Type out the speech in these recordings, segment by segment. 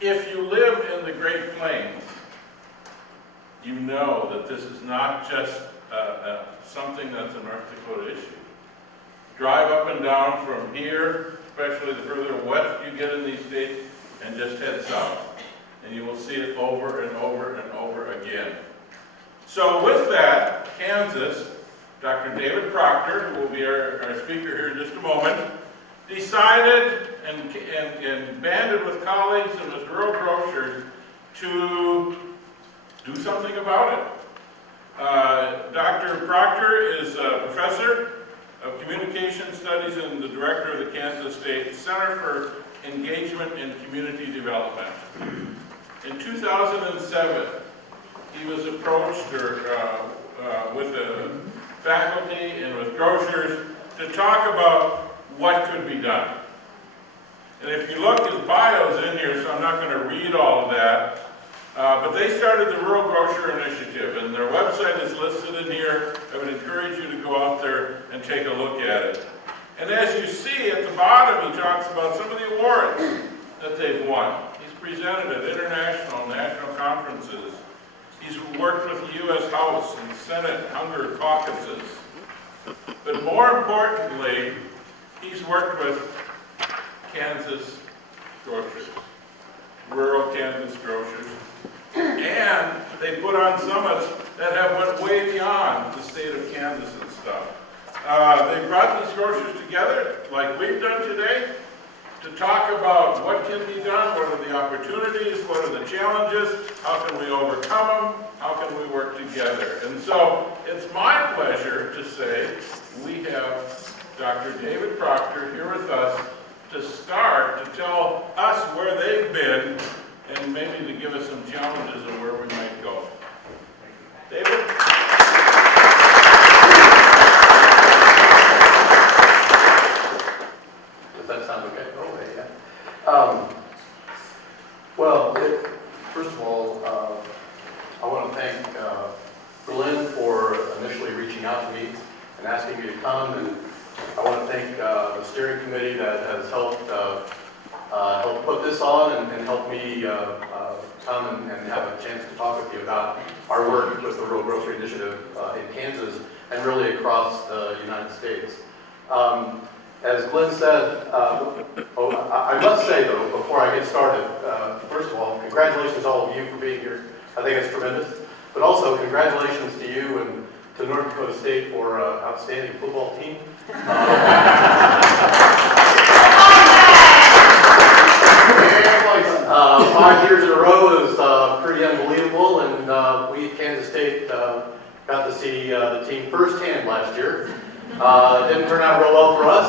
If you live in the Great Plains, you know that this is not just something that's a North Dakota issue. Drive up and down from here, especially the further west you get in these states, and just head south. And you will see it over and over and over again. So with that, Kansas, Dr. David Proctor, who will be our speaker here in just a moment, decided and banded with colleagues and with rural grocers to do something about it. Dr. Proctor is a professor of communication studies and the director of the Kansas State Center for Engagement in Community Development. In 2007, he was approached with the faculty and with grocers to talk about what could be done. And if you look, his bio's in here, so I'm not going to read all of that. But they started the Rural Grocer Initiative, and their website is listed in here. I would encourage you to go out there and take a look at it. And as you see at the bottom, he talks about some of the awards that they've won. He's presented at international and national conferences. He's worked with the U.S. House and Senate hunger caucuses. But more importantly, he's worked with Kansas grocers, rural Kansas grocers. And they put on summits that have went way beyond the state of Kansas and stuff. They brought these grocers together, like we've done today, to talk about what can be done, what are the opportunities, what are the challenges, how can we overcome them, how can we work together. And so it's my pleasure to say we have Dr. David Proctor here with us to start to tell us where they've been and maybe to give us some challenges of where we might go. David? Does that sound okay? Okay, yeah. Well, first of all, I want to thank Berlin for initially reaching out to me and asking me to come, and I want to thank the steering committee that has helped put this on and helped me come and have a chance to talk with you about our work with the Rural Grocery Initiative in Kansas and really across the United States. As Glenn said, I must say though, before I get started, first of all, congratulations all of you for being here. I think it's tremendous. But also congratulations to you and to North Dakota State for an outstanding football team. 5 years in a row is pretty unbelievable, and we at Kansas State got to see the team firsthand last year. It didn't turn out real well for us.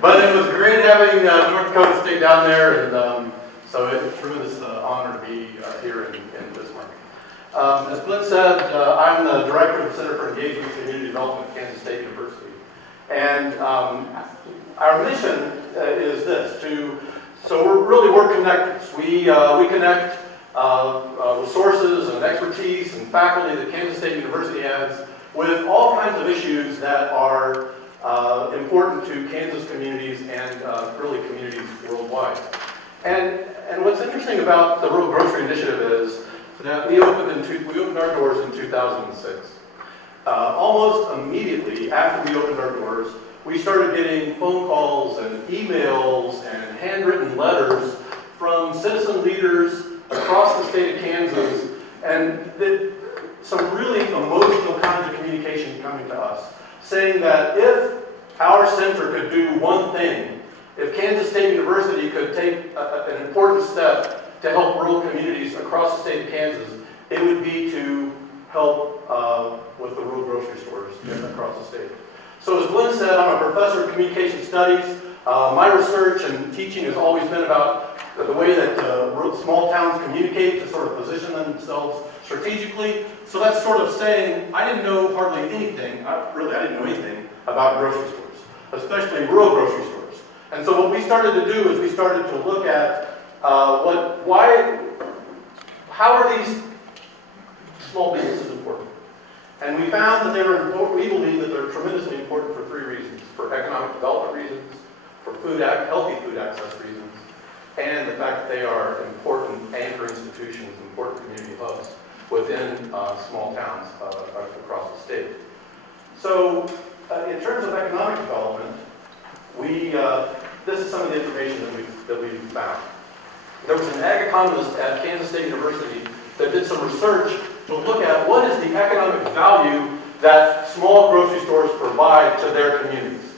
But it was great having North Dakota State down there, and so it's a tremendous honor to be here in Bismarck. As Glenn said, I'm the director of the Center for Engagement and Community Development at Kansas State University. And our mission is this, so we're connectors. We connect resources and expertise and faculty that Kansas State University has with all kinds of issues that are important to Kansas communities and really communities worldwide. And what's interesting about the Rural Grocery Initiative is that we opened our doors in 2006. Almost immediately after we opened our doors, we started getting phone calls and emails and handwritten letters from citizen leaders across the state of Kansas, and some really emotional kinds of communication coming to us, saying that if our center could do one thing, if Kansas State University could take an important step to help rural communities across the state of Kansas, it would be to help with the rural grocery stores across the state. So as Glenn said, I'm a professor of communication studies. My research and teaching has always been about the way that small towns communicate to sort of position themselves strategically. So that's sort of saying I didn't know hardly anything, I didn't know anything about grocery stores, especially rural grocery stores. And so what we started to do is we started to look at how are these small businesses important? And we found that they were important. We believe that they're tremendously important for 3 reasons: for economic development reasons, for healthy food access reasons, fact that they are important anchor institutions, important community hubs within small towns across the state. So in terms of economic development, this is some of the information that we found. There was an ag economist at Kansas State University that did some research to look at what is the economic value that small grocery stores provide to their communities.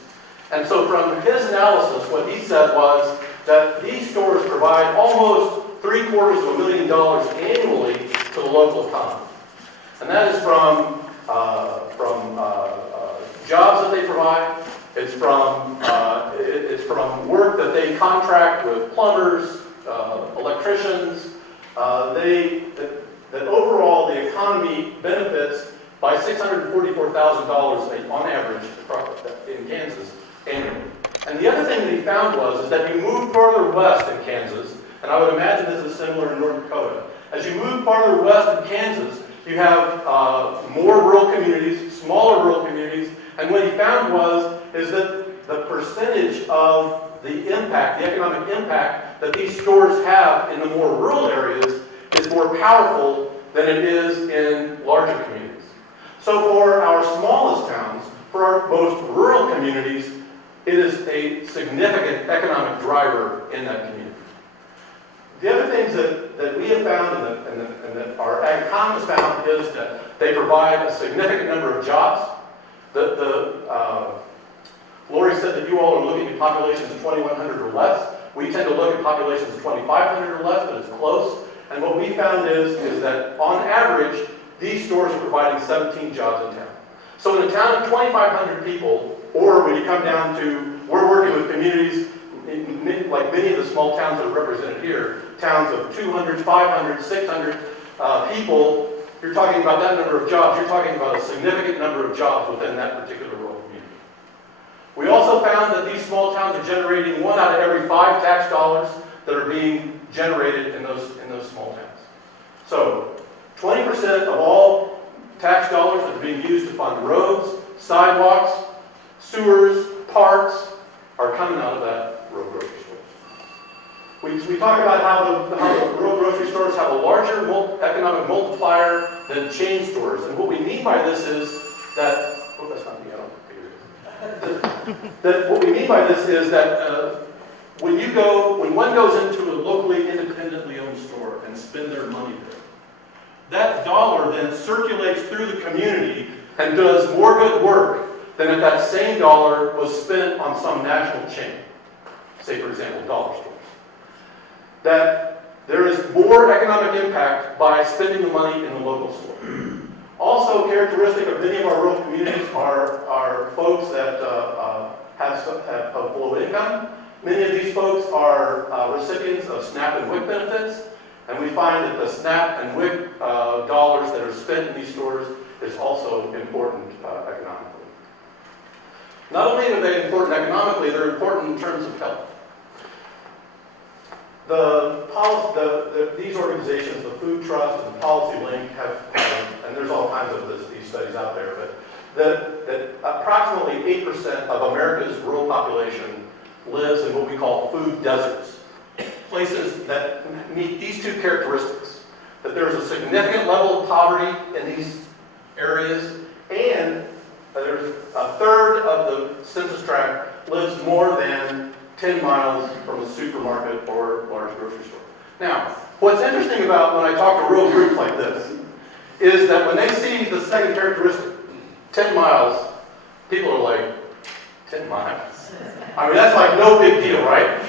And so from his analysis, what he said was that these stores provide almost $750,000 annually to the local economy. And that is from jobs that they provide. It's from work that they contract with plumbers, electricians. That overall the economy benefits by $644,000 on average in Kansas annually. And the other thing that he found was that you move farther west in Kansas, and I would imagine this is similar in North Dakota. As you move farther west in Kansas, you have more rural communities, smaller rural communities, and what he found is that the percentage of the impact, the economic impact that these stores have in the more rural areas is more powerful than it is in larger communities. So for our smallest towns, for our most rural communities, it is a significant economic driver in that community. The other things that we have found and that our ag economists found is that they provide a significant number of jobs. Lori said that you all are looking at populations of 2,100 or less. We tend to look at populations of 2,500 or less, but it's close. And what we found is that on average, these stores are providing 17 jobs in town. So in a town of 2,500 people, or when you come down to, we're working with communities, like many of the small towns that are represented here, towns of 200, 500, 600 people, you're talking about that number of jobs, you're talking about a significant number of jobs within that particular rural community. We also found that these small towns are generating 1 out of every 5 tax dollars that are being generated in those small towns. So 20% of all tax dollars that are being used to fund roads, sidewalks, sewers, parks are coming out of that rural grocery store. We talk about how the rural grocery stores have a larger economic multiplier than chain stores. And what we mean by this is that, oh, that's not me, I don't figure it. That what we mean by this is that when one goes into a locally independently owned store and spend their money there, that dollar then circulates through the community and does more good work than if that same dollar was spent on some national chain, say for example, dollar stores. That there is more economic impact by spending the money in the local store. Also characteristic of many of our rural communities are folks that have low income. Many of these folks are recipients of SNAP and WIC benefits, and we find that the SNAP and WIC dollars that are spent in these stores is also important economically. Not only are they important economically, they're important in terms of health. These organizations, the Food Trust and Policy Link, and there's all kinds of these studies out there, but that approximately 8% of America's rural population lives in what we call food deserts, places that meet these two characteristics, that there's a significant level of poverty in these areas, and there's a third of the census tract lives more than 10 miles from a supermarket or large grocery store. Now, what's interesting about when I talk to rural groups like this is that when they see the second characteristic, 10 miles, people are like, 10 miles? I mean, that's like no big deal, right?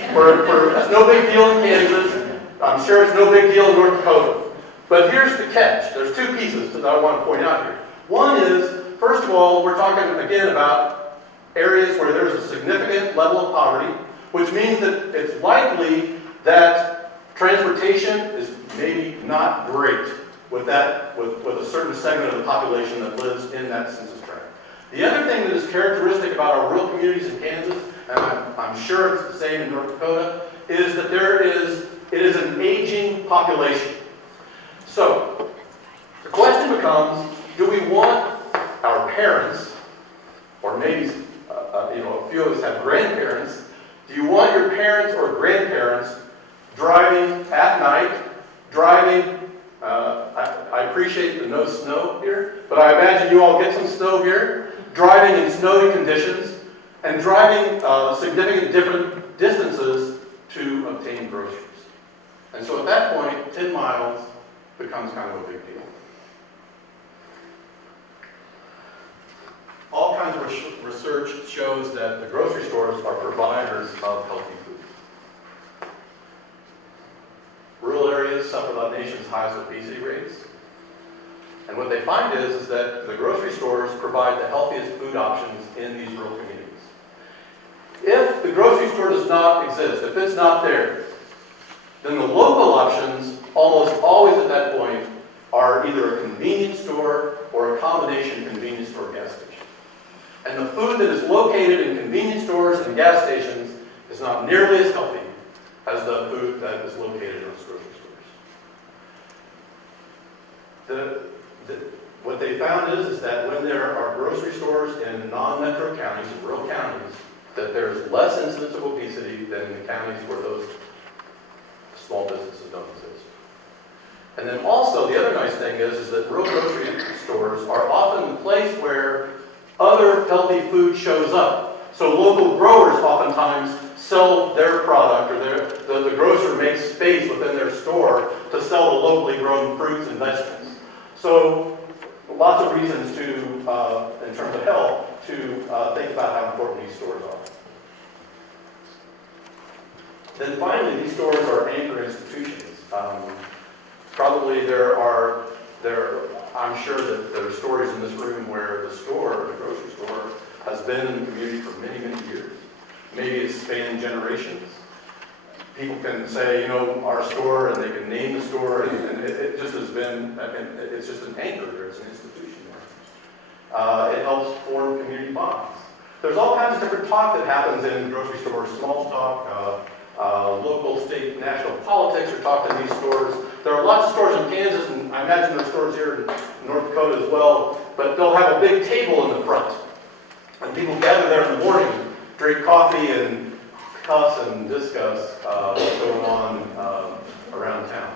That's no big deal in Kansas. I'm sure it's no big deal in North Dakota. But here's the catch. There's two pieces that I want to point out here. One is, first of all, we're talking again about areas where there's a significant level of poverty, which means that it's likely that transportation is maybe not great with a certain segment of the population that lives in that census tract. The other thing that is characteristic about our rural communities in Kansas, and I'm sure it's the same in North Dakota, is that it is an aging population. So the question becomes, do we want our parents, or maybe a few of us have grandparents, do you want your parents or grandparents driving driving, I appreciate the no snow here, but I imagine you all get some snow here, driving in snowy conditions, and driving significant different distances to obtain groceries. And so at that point, 10 miles becomes kind of a big deal. All kinds of research shows that the grocery stores are providers of healthy food. Rural areas suffer the nation's highest obesity rates. And what they find is that the grocery stores provide the healthiest food options in these rural communities. If the grocery store does not exist, if it's not there, then the local options, almost always at that point, are either a convenience store or a combination convenience store gas station. And the food that is located in convenience stores and gas stations is not nearly as healthy as the food that is located in those grocery stores. What they found is that when there are grocery stores in non-metro counties, in rural counties, that there's less incidence of obesity than in the counties where those small businesses don't exist. And then also, the other nice thing is that rural grocery stores are often the place where other healthy food shows up. So local growers oftentimes sell their product, or the grocer makes space within their store to sell the locally grown fruits and vegetables. So lots of reasons to, in terms of health, to think about how important these stores are. Then finally, these stores are anchor institutions. Probably I'm sure that there are stories in this room where the grocery store, has been in the community for many, many years. Maybe it's spanned generations. People can say, our store, and they can name the store, and it just has been, it's just an anchor there, it's an institution there. It helps form community bonds. There's all kinds of different talk that happens in grocery stores, small talk, local, state, national politics are talked in these stores. There are lots of stores in Kansas, and I imagine there are stores here in North Dakota as well, but they'll have a big table in the front. And people gather there in the morning, drink coffee, and cuss and discuss what's going on around town.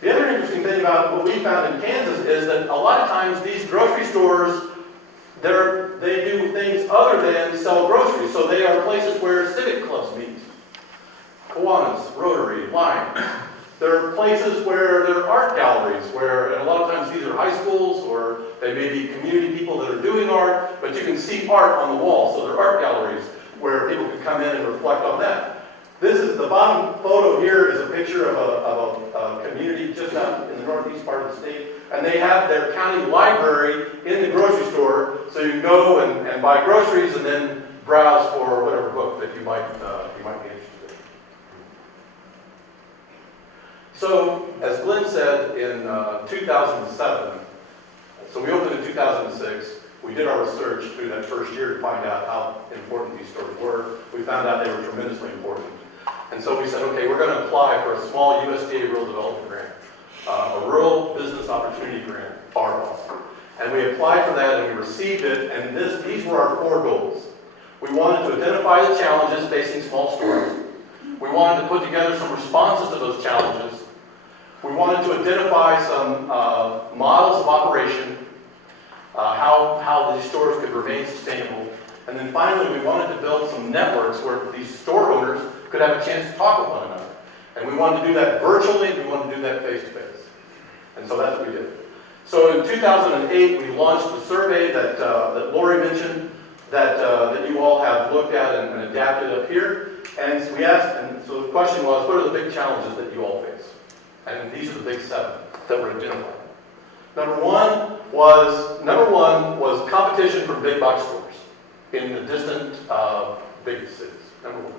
The other interesting thing about what we found in Kansas is that a lot of times these grocery stores, they do things other than sell groceries. So they are places where civic clubs meet. Kiwanis, Rotary, Lions. There are places where there are art galleries, and a lot of times these are high schools, or they may be community people that are doing art, but you can see art on the wall. So there are art galleries where people can come in and reflect on that. The bottom photo here is a picture of a community just out in the northeast part of the state, and they have their county library in the grocery store, so you can go and buy groceries and then browse for whatever book that you might be interested in. So, as Glenn said, in 2007, so we opened in 2006, we did our research through that first year to find out how important these stores were. We found out they were tremendously important. And so we said, okay, we're going to apply for a small USDA Rural Development Grant, a Rural Business Opportunity Grant, RBOS. And we applied for that and we received it, and these were our 4 goals. We wanted to identify the challenges facing small stores. We wanted to put together some responses to those challenges. We wanted to identify some models of operation, how these stores could remain sustainable. And then finally, we wanted to build some networks where these store owners could have a chance to talk with one another. And we wanted to do that virtually, we wanted to do that face-to-face. And so that's what we did. So in 2008, we launched the survey that Lori mentioned, that you all have looked at and adapted up here. And we asked, and so the question was, what are the big challenges that you all face? And these are the big 7 that were identified. Number one was competition from big box stores in the distant big cities. Number 1.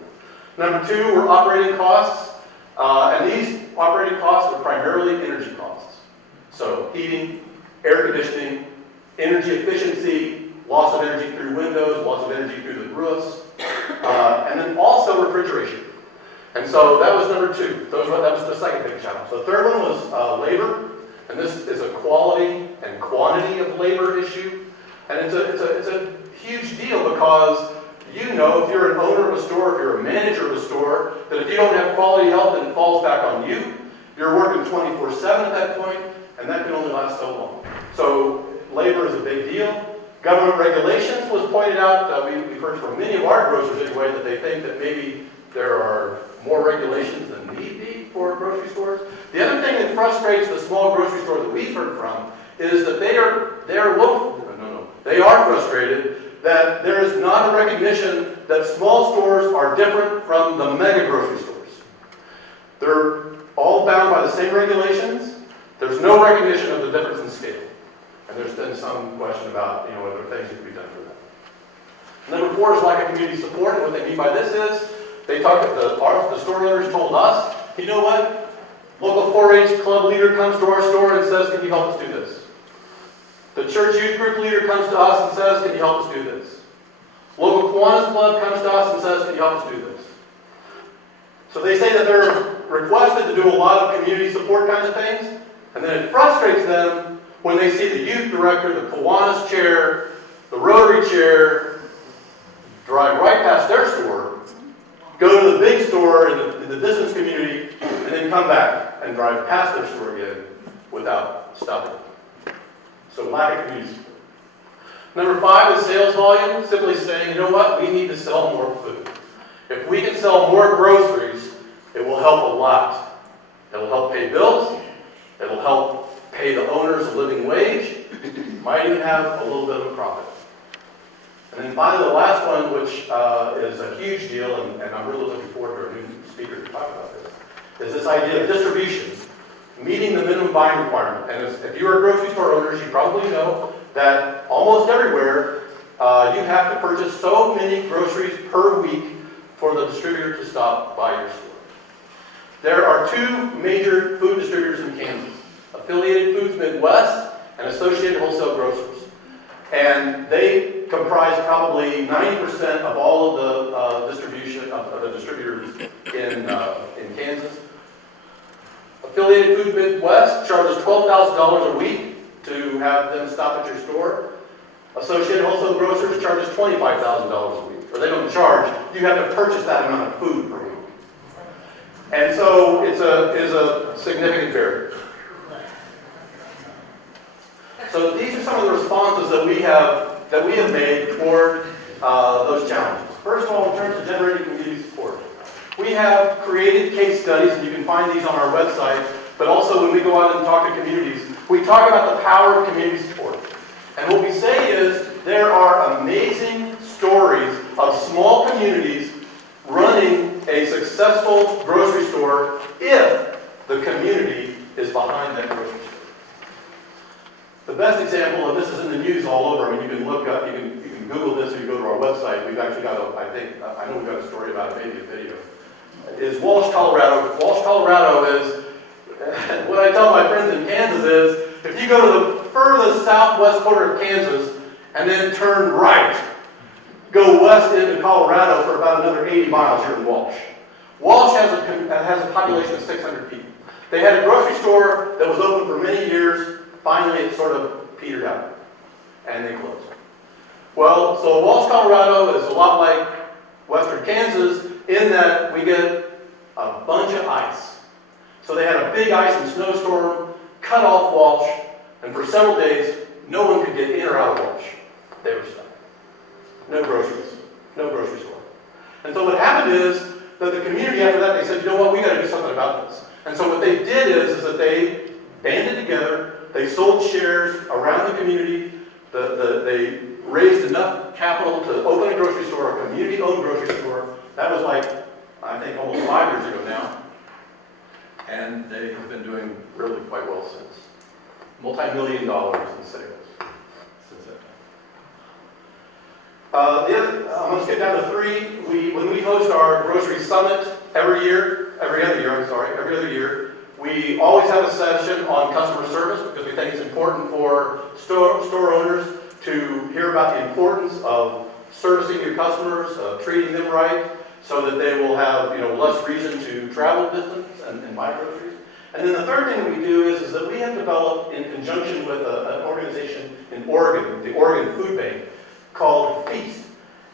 Number 2 were operating costs, and these operating costs are primarily energy costs. So heating, air conditioning, energy efficiency, loss of energy through windows, loss of energy through the roofs, and then also refrigeration. And so that was number 2. That was the second big challenge. The third one was labor, and this is a quality and quantity of labor issue. And it's a huge deal because if you're an owner of a store, if you're a manager of a store, that if you don't have quality help, then it falls back on you. You're working 24/7 at that point, and that can only last so long. So labor is a big deal. Government regulations was pointed out. We've heard from many of our grocers anyway that they think that maybe there are more regulations than need be for grocery stores. The other thing that frustrates the small grocery store that we've heard from is that they are frustrated that there is not a recognition that small stores are different from the mega grocery stores. They're all bound by the same regulations. There's no recognition of the difference in scale. And there's been some question about, whether things that can be done for that. Number 4 is lack of community support. And what they mean by this is, the store owners told us, you know what? Local 4-H club leader comes to our store and says, can you help us do this? The church youth group leader comes to us and says, can you help us do this? Local Kiwanis club comes to us and says, can you help us do this? So they say that they're requested to do a lot of community support kinds of things, and then it frustrates them when they see the youth director, the Kiwanis chair, the Rotary chair, drive right past their store, go to the big store in the business community, and then come back and drive past their store again without stopping. So lack of community support. Number 5 is sales volume, simply saying, you know what, we need to sell more food. If we can sell more groceries, it will help a lot. It will help pay bills, it will help pay the owners a living wage, might even have a little bit of a profit. And then finally, the last one, which is a huge deal, and I'm really looking forward to our new speaker to talk about this, is this idea of distribution, meeting the minimum buying requirement. And if you're a grocery store owner, you probably know that almost everywhere, you have to purchase so many groceries per week for the distributor to stop by your store. There are 2 major food distributors in Kansas, Affiliated Foods Midwest and Associated Wholesale Grocers. And they comprise probably 90% of all of the distribution of the distributors in Kansas. Affiliated Foods Midwest charges $12,000 a week to have them stop at your store. Associated Wholesale Grocers charges $25,000 a week. Or they don't charge, you have to purchase that amount of food per week. And so it is a significant barrier. So these are some of the responses that we have made toward those challenges. First of all, in terms of generating community support, we have created case studies, and you can find these on our website, but also when we go out and talk to communities, we talk about the power of community support. And what we say is there are amazing stories of small communities running a successful grocery store if the community is behind that grocery store. The best example, and this is in the news all over, I mean, you can look up, you can Google this, or you go to our website. We've actually got I know we've got a story about it, maybe a video. Is Walsh, Colorado. Walsh, Colorado is, what I tell my friends in Kansas is, if you go to the furthest southwest corner of Kansas and then turn right, go west into Colorado for about another 80 miles, you're in Walsh. Walsh has a population of 600 people. They had a grocery store that was open for many years. Finally, it sort of petered out, and they closed. Well, so Walsh, Colorado is a lot like western Kansas in that we get a bunch of ice. So they had a big ice and snowstorm, cut off Walsh, and for several days, no one could get in or out of Walsh. They were stuck. No groceries, no grocery store. And so what happened is that the community after that, they said, you know what, we got to do something about this. And so what they did is that they banded together, they sold shares around the community, they raised enough capital to open a grocery store, a community-owned grocery store. That was like, I think, almost 5 years ago now. And they have been doing really quite well since. Multi-million dollars in sales since that time. I'm going to skip down to 3. When we host our grocery summit every other year, we always have a session on customer service because we think it's important for store owners to hear about the importance of servicing your customers, treating them right, so that they will have less reason to travel distance and buy groceries. And then the third thing that we do is that we have developed, in conjunction with an organization in Oregon, the Oregon Food Bank, called Feast.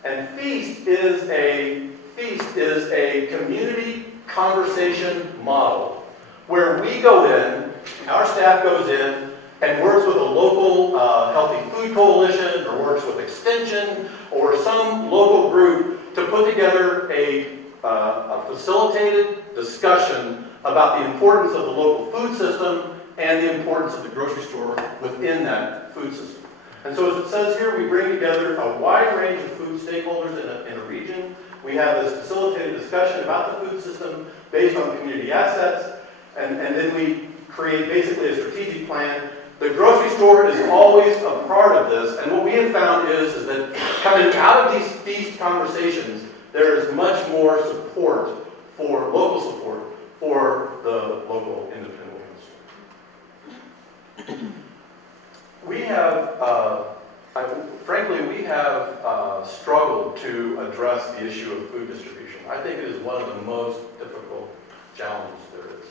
And Feast is a community conversation model where we go in, our staff goes in and works with a local healthy food coalition, or works with Extension, or some local group to put together a facilitated discussion about the importance of the local food system and the importance of the grocery store within that food system. And so as it says here, we bring together a wide range of food stakeholders in a region. We have this facilitated discussion about the food system based on community assets, and then we create basically a strategic plan. The grocery store is always a part of this, and what we have found is that coming out of these feast conversations, there is much more support for local support for the local independent women's store. We have, frankly, we have struggled to address the issue of food distribution. I think it is one of the most difficult challenges there is.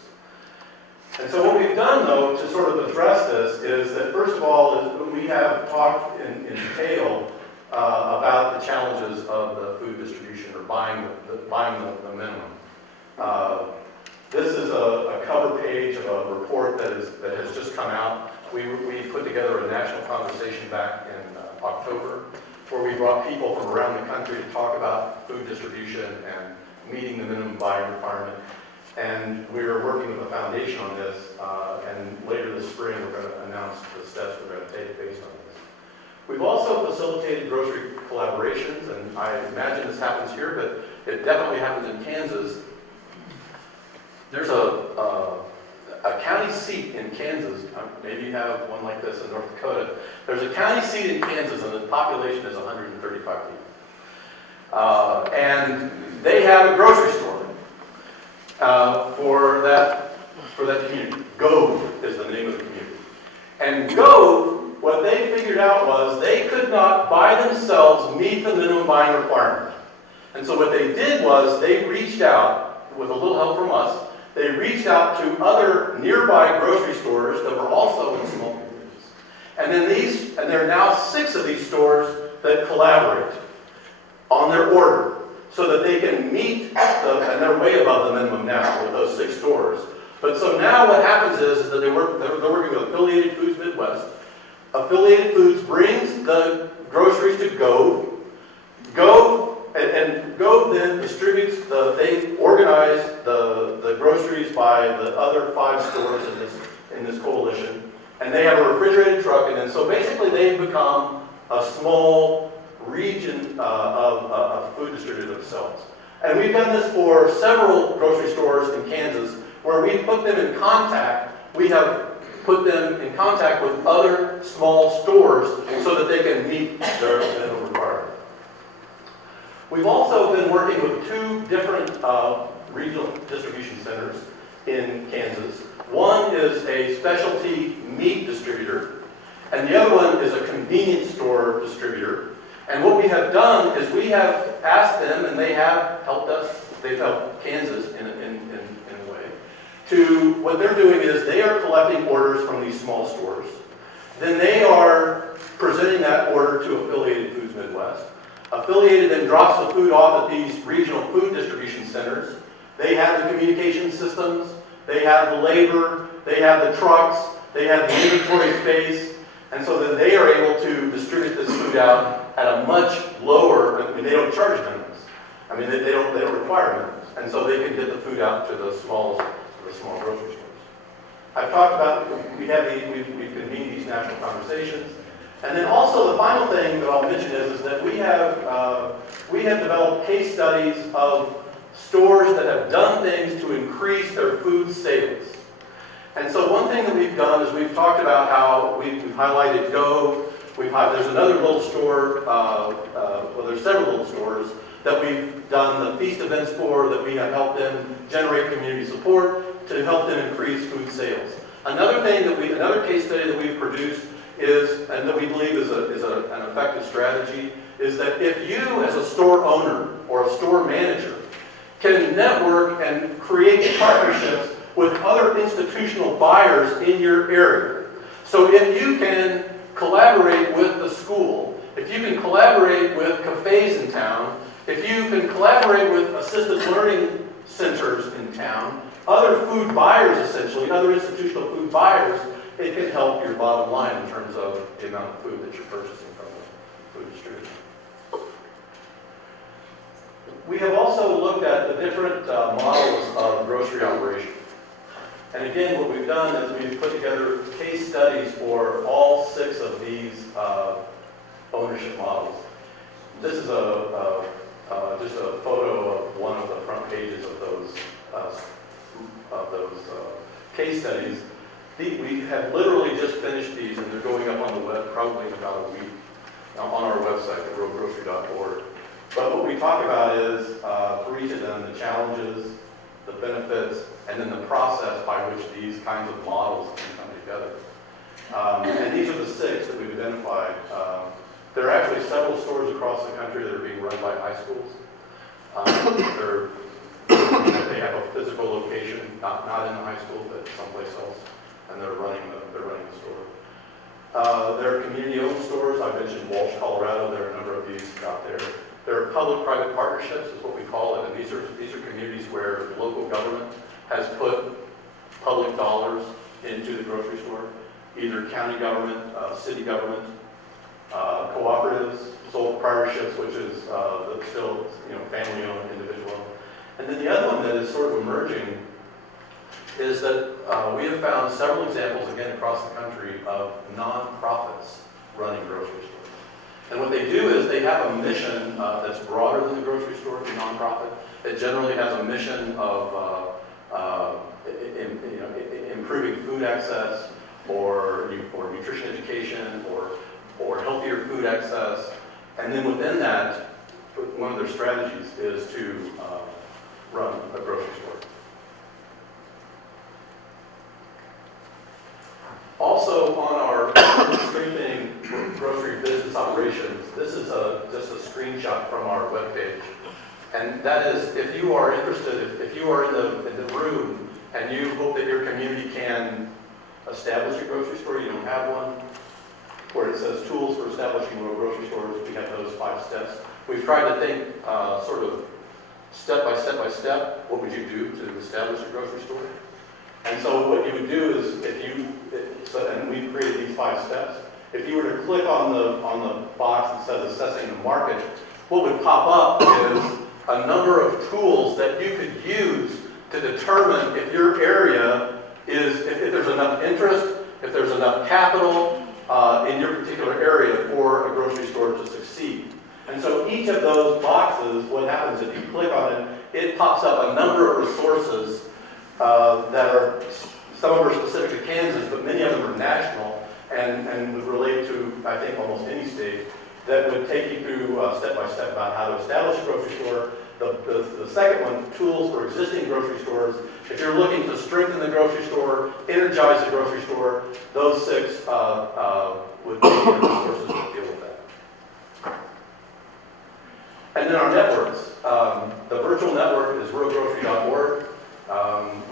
And so what we've done, though, to sort of address this is that, first of all, we have talked in detail about the challenges of the food distribution, or buying the minimum. This is a cover page of a report that has just come out. We put together a national conversation back in October, where we brought people from around the country to talk about food distribution and meeting the minimum buying requirement. And we're working with a foundation on this, and later this spring we're going to announce the steps we're going to take based on this. We've also facilitated grocery collaborations, and I imagine this happens here, but it definitely happens in Kansas. There's a county seat in Kansas, maybe you have one like this in North Dakota. There's a county seat in Kansas, and the population is 135 people. And they have a grocery store for that community. Gove is the name of the community. And Gove, what they figured out was they could not by themselves meet the minimum buying requirement. And so what they did was they reached out, with a little help from us, they reached out to other nearby grocery stores that were also in small communities. And then there are now 6 of these stores that collaborate on their order so that they can meet and they're way above the minimum now with those 6 stores. But so now what happens is that they're working with Affiliated Foods Midwest. Affiliated Foods brings the groceries to Gove. And Gove then distributes they organize the groceries by the other 5 stores in this coalition, and they have a refrigerated truck, and then so basically they've become a small region of food distributor themselves. And we've done this for several grocery stores in Kansas, where we put them in contact. We have put them in contact with other small stores so that they can meet their minimum requirement. We've also been working with 2 different regional distribution centers in Kansas. One is a specialty meat distributor, and the other one is a convenience store distributor. And what we have done is we have asked them, and they have helped us, they've helped Kansas in a way, to what they're doing is they are collecting orders from these small stores. Then they are presenting that order to Affiliated Foods Midwest. Affiliated then drops the food off at these regional food distribution centers. They have the communication systems, they have the labor, they have the trucks, they have the inventory space, and so then they are able to distribute this food out at a much lower, I mean, they don't charge minimums. I mean, they don't require minimums. And so they can get the food out to the small grocery stores. I've talked about, we've convened these national conversations. And then also the final thing that I'll mention is that we have developed case studies of stores that have done things to increase their food sales. And so one thing that we've done is we've talked about how we've highlighted Go. There's another little store, well, there's several little stores that we've done the feast events for, that we have helped them generate community support to help them increase food sales. Another case study that we've produced is, and that we believe is an effective strategy, is that if you as a store owner or a store manager can network and create partnerships with other institutional buyers in your area. So if you can collaborate with the school, if you can collaborate with cafes in town, if you can collaborate with assisted learning centers in town, other food buyers essentially, other institutional food buyers, it can help your bottom line in terms of the amount of food that you're purchasing from the food distributor. We have also looked at the different models of grocery operation. And again, what we've done is we've put together case studies for all 6 of these ownership models. This is just a photo of one of the front pages of those case studies. We have literally just finished these, and they're going up on the web probably in about a week on our website at realgrocery.org. But what we talk about is, for each of them, the challenges, the benefits, and then the process by which these kinds of models can come together. And these are the 6 that we've identified. There are actually several stores across the country that are being run by high schools. They have a physical location, not in the high school, but someplace else, and they're running the store. There are community-owned stores. I mentioned Walsh, Colorado. There are a number of these out there. There are public-private partnerships, is what we call it, and these are communities where the local government has put public dollars into the grocery store, either county government, city government, cooperatives, sole proprietorships, which is still family-owned, individual. And then the other one that is sort of emerging is that we have found several examples, again, across the country of nonprofits running grocery stores. And what they do is they have a mission that's broader than the grocery store, the nonprofit. It generally has a mission of improving food access or nutrition education or healthier food access. And then within that, one of their strategies is to run a grocery store. Also on our strengthening grocery business operations, this is just a screenshot from our webpage. And that is, if you are interested, if you are in the room and you hope that your community can establish a grocery store, you don't have one, where it says tools for establishing rural grocery stores, we have those 5 steps. We've tried to think sort of step by step, what would you do to establish a grocery store? And so what you would do is, and we've created these 5 steps. If you were to click on the box that says assessing the market, what would pop up is a number of tools that you could use to determine if your area is, if there's enough interest, if there's enough capital in your particular area for a grocery store to succeed. And so each of those boxes, what happens if you click on it, it pops up a number of resources that are, some of them are specific to Kansas, but many of them are national and would relate to, I think, almost any state, that would take you through step by step about how to establish a grocery store. The second one, tools for existing grocery stores. If you're looking to strengthen the grocery store, energize the grocery store, those 6 would be the resources that deal with that. And then our networks. The virtual network is realgrocery.org.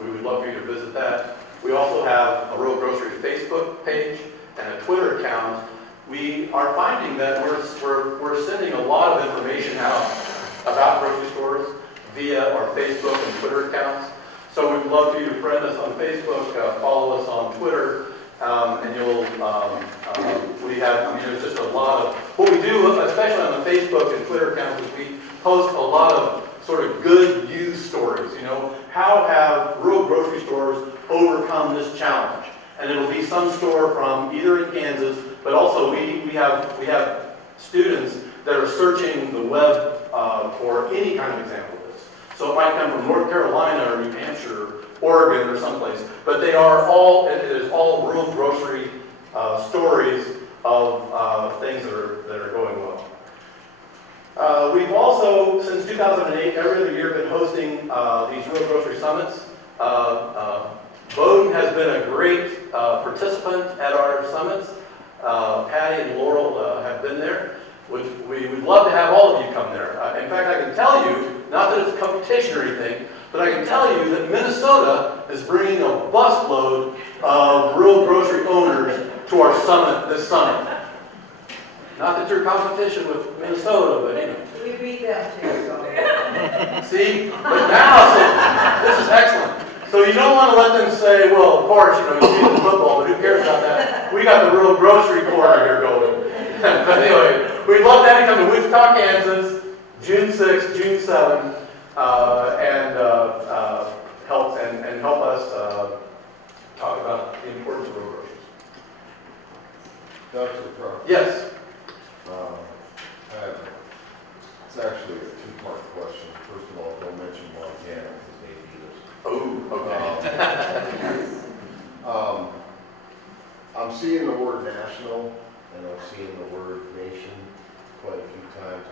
We would love for you to visit that. We also have a Rural Grocery Facebook page and a Twitter account. We are finding that we're sending a lot of information out about grocery stores via our Facebook and Twitter accounts. So we'd love for you to friend us on Facebook, follow us on Twitter, and you'll, there's just a lot of, what we do, especially on the Facebook and Twitter accounts, is we post a lot of sort of good news stories, how have rural grocery stores overcome this challenge? And it'll be some store from either in Kansas, but also we have students that are searching the web for any kind of example of this. So it might come from North Carolina or New Hampshire, Oregon or someplace, but it is all rural grocery stories of things that are going well. We've also, since 2008, every other year been hosting these rural grocery summits. Bowdoin has been a great participant at our summits. Patty and Laurel have been there. We would love to have all of you come there. In fact, I can tell you, not that it's a competition or anything, but I can tell you that Minnesota is bringing a busload of rural grocery owners to our summit this summer. Not that you're competition with Minnesota, but you know. We beat them too, so. See, but now, so, this is excellent. So you don't want to let them say, well, of course, you know, you see the football, but who cares about that? We got the real grocery corner here going. But anyway, we'd love to have you come to Wichita, Kansas, June 6th, June 7th, and help us talk about the importance of rural groceries. Dr. Proctor, Yes. it's actually a two-part question. First of all, don't mention Montana because they beat us. Oh, okay. I'm seeing the word national and I'm seeing the word nation quite a few times.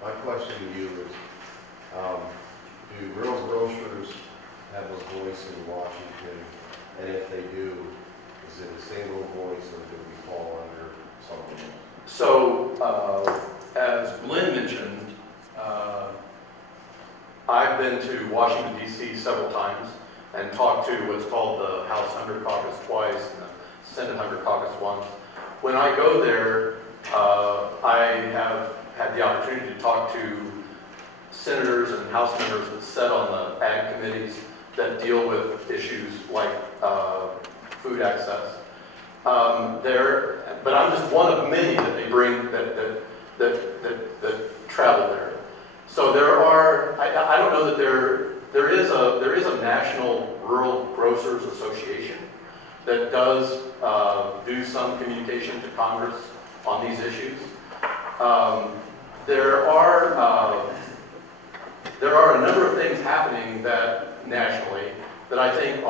My question to you is, do real grocers have a voice in Washington? And if they do, is it a single voice or do we fall under something else? So, as Glenn mentioned, I've been to Washington, D.C. several times and talked to what's called the House Hunger Caucus twice and the Senate Hunger Caucus once. When I go there, I have had the opportunity to talk to senators and House members that sit on the ag committees that deal with issues like food access. But I'm just one of many that they bring that travel there. So there are, I don't know that there is a national rural grocers association that does do some communication to Congress on these issues. There are a number of things happening that nationally that I think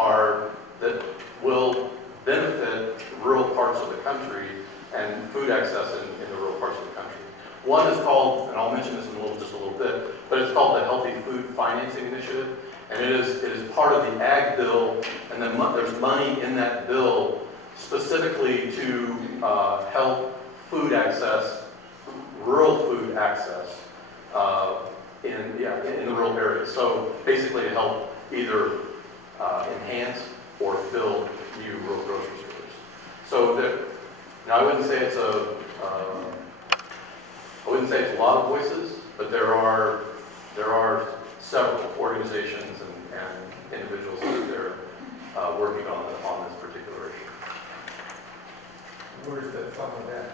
that will benefit rural parts of the country and food access in the rural parts of the country. One is called, and I'll mention this in just a little bit, but it's called the Healthy Food Financing Initiative, and it is part of the ag bill, and then there's money in that bill specifically to help food access, rural food access in the rural areas. So basically to help either enhance or build new rural grocery stores. So now I wouldn't say it's a lot of voices, but there are several organizations and individuals that are working on this particular issue. Where's that summit at?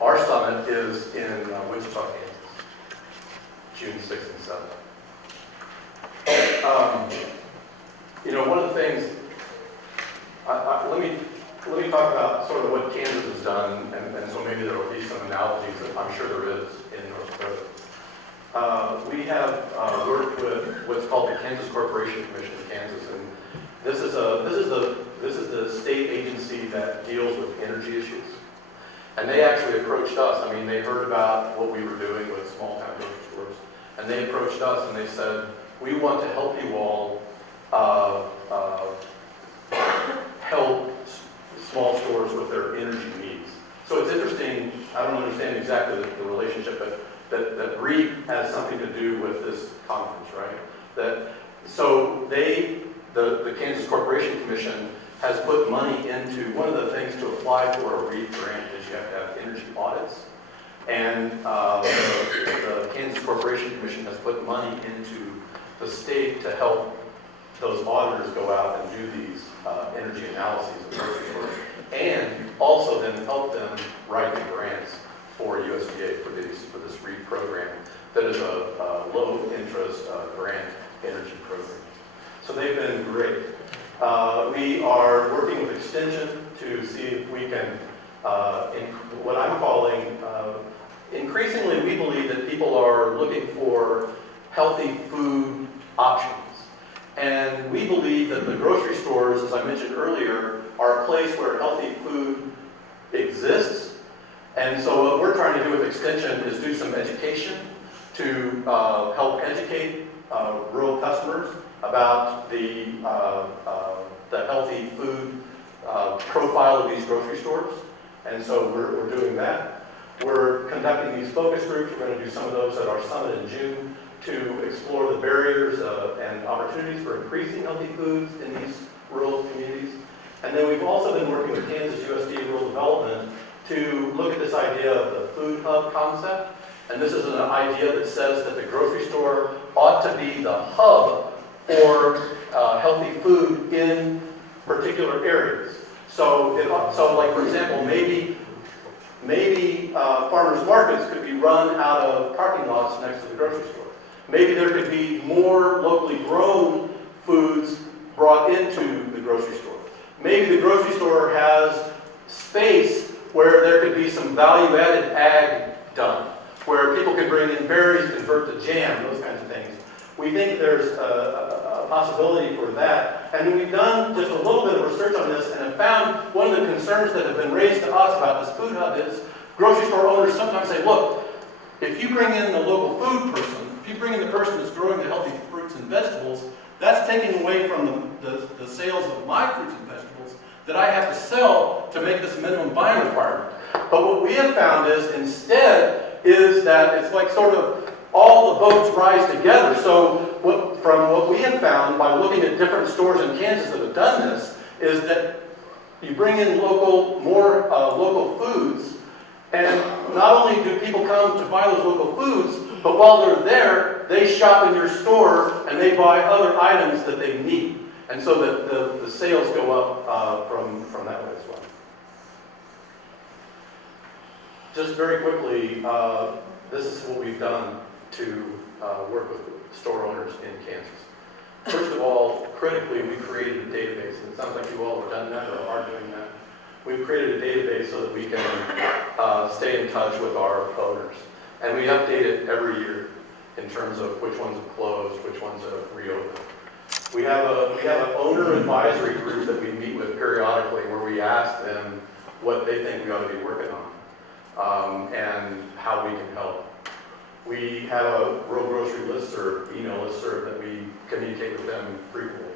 Our summit is in Wichita, Kansas, June 6th and 7th. One of the things, let me talk about sort of what Kansas has done, and so maybe there will be some analogies that I'm sure there is in North Dakota. We have worked with what's called the Kansas Corporation Commission of Kansas, and this is the state agency that deals with energy issues. And they actually approached us. I mean, they heard about what we were doing with small town grocery stores, and they approached us and they said, we want to help you all help small stores with their energy needs. So it's interesting, I don't understand exactly the relationship, but that REAP has something to do with this conference, right? The Kansas Corporation Commission has put money into, one of the things to apply for a REAP grant is you have to have energy audits. And the Kansas Corporation Commission has put money into the state to help those auditors go out and do these energy analyses of grocery stores, and also then help them write the grants for USDA for this REAP program that is a low interest grant energy program. So they've been great. We are working with Extension to see if we can, what I'm calling, increasingly we believe that people are looking for healthy food options. And we believe that the grocery stores, as I mentioned earlier, are a place where healthy food exists. And so what we're trying to do with Extension is do some education to help educate rural customers about the healthy food profile of these grocery stores. And so we're doing that. We're conducting these focus groups. We're going to do some of those at our summit in June to explore the barriers and opportunities for increasing healthy foods in these rural communities. And then we've also been working with Kansas USDA Rural Development to look at this idea of the food hub concept. And this is an idea that says that the grocery store ought to be the hub for healthy food in particular areas. So, like for example, maybe farmers markets could be run out of parking lots next to the grocery store. Maybe there could be more locally grown foods brought into the grocery store. Maybe the grocery store has space where there could be some value-added ag done, where people can bring in berries, convert to jam, those kinds of things. We think there's a possibility for that. And we've done just a little bit of research on this and have found one of the concerns that have been raised to us about this food hub is grocery store owners sometimes say, look, if you bring in the local food person, if you bring in the person that's growing the healthy fruits and vegetables, that's taking away from the sales of my fruits and vegetables that I have to sell to make this minimum buying requirement. But what we have found is instead is that it's like sort of all the boats rise together. So from what we have found by looking at different stores in Kansas that have done this is that you bring in more local foods, and not only do people come to buy those local foods, but while they're there, they shop in your store and they buy other items that they need. And so that the sales go up from that way as well. Just very quickly, this is what we've done to work with store owners in Kansas. First of all, critically, we created a database, and it sounds like you all have done that or are doing that. We've created a database so that we can stay in touch with our owners. And we update it every year in terms of which ones have closed, which ones have reopened. We have an owner advisory group that we meet with periodically where we ask them what they think we ought to be working on and how we can help. We have a Rural Grocery listserv, email listserv that we communicate with them frequently.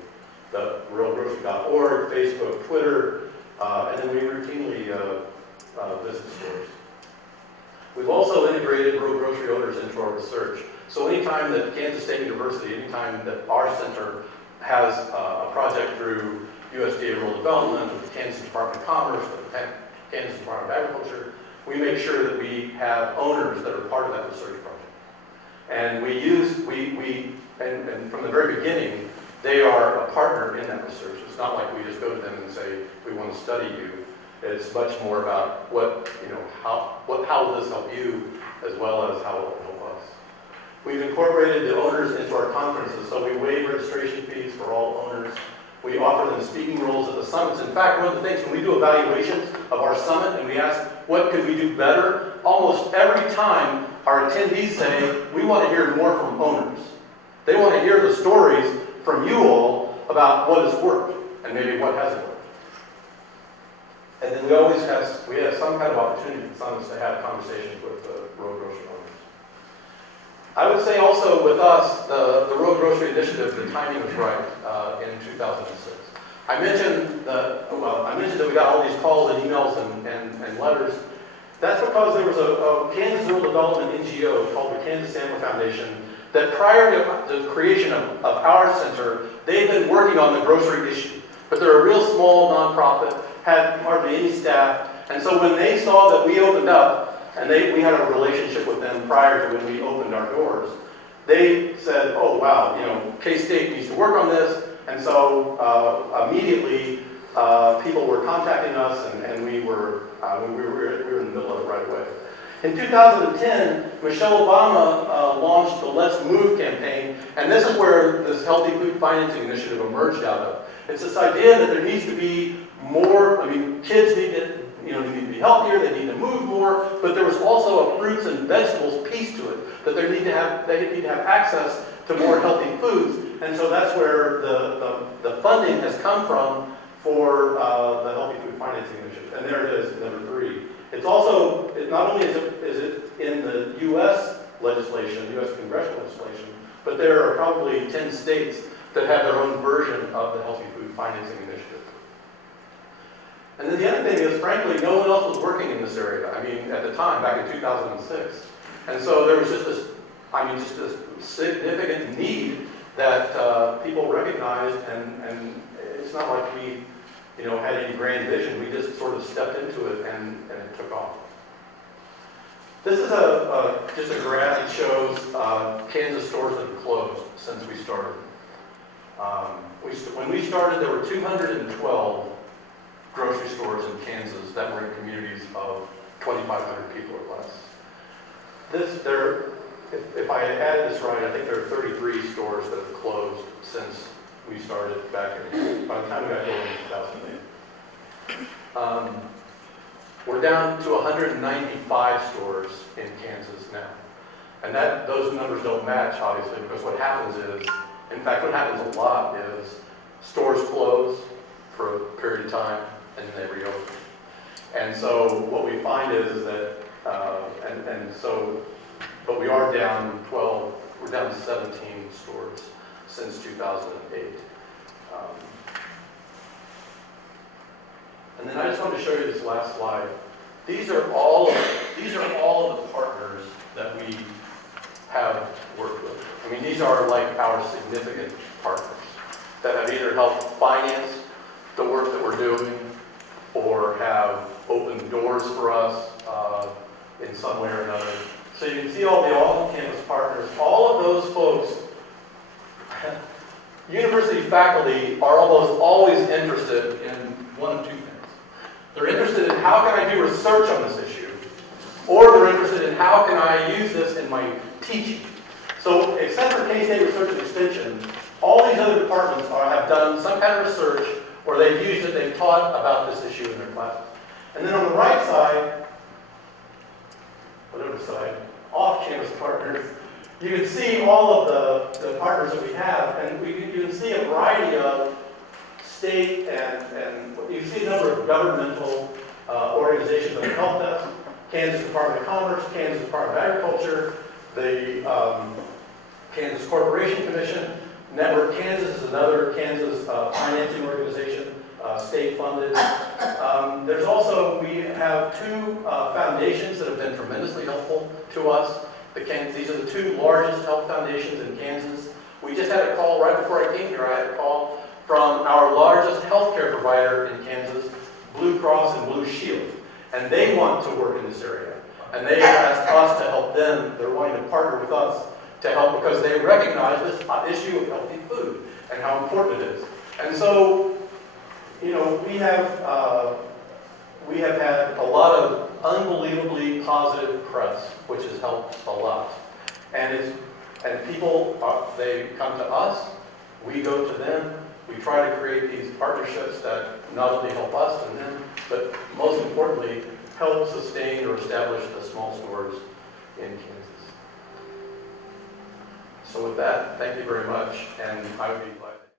The ruralgrocery.org, Facebook, Twitter, and then we routinely visit stores. We've also integrated rural grocery owners into our research. So anytime that Kansas State University, anytime that our center has a project through USDA Rural Development, with the Kansas Department of Commerce, with the Kansas Department of Agriculture, we make sure that we have owners that are part of that research project. And and from the very beginning, they are a partner in that research. It's not like we just go to them and say, we want to study you. It's much more about how will this help you as well as how it will help us. We've incorporated the owners into our conferences, so we waive registration fees for all owners. We offer them speaking roles at the summits. In fact, one of the things when we do evaluations of our summit and we ask, what could we do better? Almost every time our attendees say, we want to hear more from owners. They want to hear the stories from you all about what has worked and maybe what hasn't worked. And then we have some kind of opportunity at summits to have conversations with the rural grocery owners. I would say also with us, the Rural Grocery Initiative, the timing was right in 2006. I mentioned that we got all these calls and emails and letters. That's because there was a Kansas Rural Development NGO called the Kansas Family Foundation that prior to the creation of our center, they've been working on the grocery issue. But they're a real small nonprofit, had hardly any staff, and so when they saw that we opened up, and we had a relationship with them prior to when we opened our doors, they said, oh wow, K-State needs to work on this, and so immediately people were contacting us, and we were in the middle of it right away. In 2010, Michelle Obama launched the Let's Move campaign, and this is where this Healthy Food Financing Initiative emerged out of. It's this idea that there needs to be more, kids need to, need to be healthier, they need to move more, but there was also a fruits and vegetables piece to it, that they need to have access to more healthy foods. And so that's where the funding has come from for the Healthy Food Financing Initiative. And there it is, number 3. It's also, not only is it in the U.S. legislation, U.S. congressional legislation, but there are probably 10 states that have their own version of the Healthy Food Financing Initiative. And then the other thing is, frankly, no one else was working in this area. At the time, back in 2006. And so there was just this significant need that people recognized, and it's not like we, had any grand vision. We just sort of stepped into it and it took off. This is just a graph that shows Kansas stores that have closed since we started. When we started, there were 212 grocery stores in Kansas that were in communities of 2,500 people or less. If I added this right, I think there are 33 stores that have closed since we started back by the time we got going in 2008. We're down to 195 stores in Kansas now. And those numbers don't match, obviously, because what happens is, in fact, what happens a lot is stores close for a period of time and then they reopen. And so what we find is that, but we are down 12, we're down 17 stores since 2008. And then I just wanted to show you this last slide. These are all of the partners that we have worked with. I mean, these are like our significant partners that have either helped finance the work that we're doing or have opened doors for us in some way or another. So you can see all the on-campus partners. All of those folks, university faculty are almost always interested in one of two things. They're interested in how can I do research on this issue, or they're interested in how can I use this in my teaching. So except for K-State Research and Extension, all these other departments have done some kind of research, or they've used it, they've taught about this issue in their classes. And then on the right side, whatever side, off-campus partners, you can see all of the partners that we have, and you can see a variety of state and you see a number of governmental organizations that have helped us. Kansas Department of Commerce, Kansas Department of Agriculture, the Kansas Corporation Commission, Network Kansas is another Kansas financing organization, state funded. There's also, we have two foundations that have been tremendously helpful to us. These are the two largest health foundations in Kansas. We just had a call right before I came here. I had a call from our largest healthcare provider in Kansas, Blue Cross and Blue Shield. And they want to work in this area. And they asked us to help them. They're wanting to partner with us to help because they recognize this issue of healthy food and how important it is. And so, we have had a lot of unbelievably positive press, which has helped a lot. And people, they come to us, we go to them, we try to create these partnerships that not only help us and them, but most importantly, help sustain or establish the small stores in Kansas. So with that, thank you very much, and I would be glad.